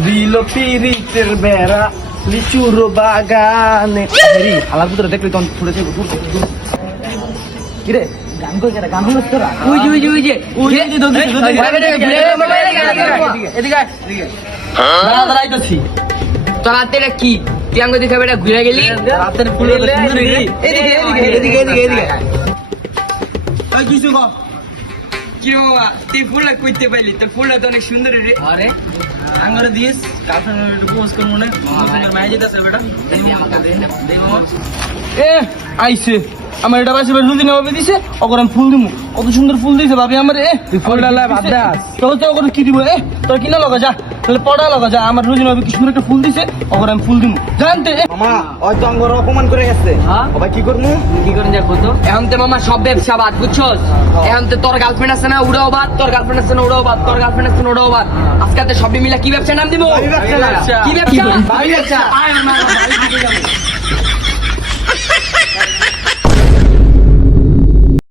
দিল পিরিতের বেড়া লিচুর বাগানে হালার ভিতরে দেখলে তখন ফুটেছে কিরে গান করে গান হলো তোরা ওই যে দাঁড়াইতেছি তোর হাতে এটা কি তুই আমাকে দেখে এটা ঘুরে গেলি রাতের ফুলে এদিকে কিছু কর কি বাবা তুই ফুলটা কইতে পারলি তোর ফুলটা তো অনেক সুন্দর রে আরে আঙ্গারে দিস গার্লফ্রেন্ড পোস্ট কর মনে সুন্দর মাই যেতেছে বেটা এ আইছে আমার এটা বাসে রুজি না ভাবে দিছে ওকে আমি ফুল দিমু কত সুন্দর ফুল দিছে ভাবি আমার তুই ফুলটা লাই বাদ দাস তোর তো ওকে কি দিব তোর কিনা লগা যা তাহলে পড়া লগা যা আমার রুজি না কি সুন্দর একটা ফুল দিছে ওকে আমি ফুল দিমু জানতে মামা ওই তো আঙ্গর অপমান করে গেছে হ্যাঁ ভাই কি করমু কি করেন দেখো তো এখন তো মামা সব ব্যবসা বাদ বুঝছস এখন তো তোর গার্লফ্রেন্ড আছে না উড়াও বাদ তোর গার্লফ্রেন্ড আছে না উড়াও বাদ তোর গার্লফ্রেন্ড আছে না উড়াও বাদ আজকে তো সবই মিলে কি ব্যবসা নাম দিব ব্যবসা কি ব্যবসা ভাই ব্যবসা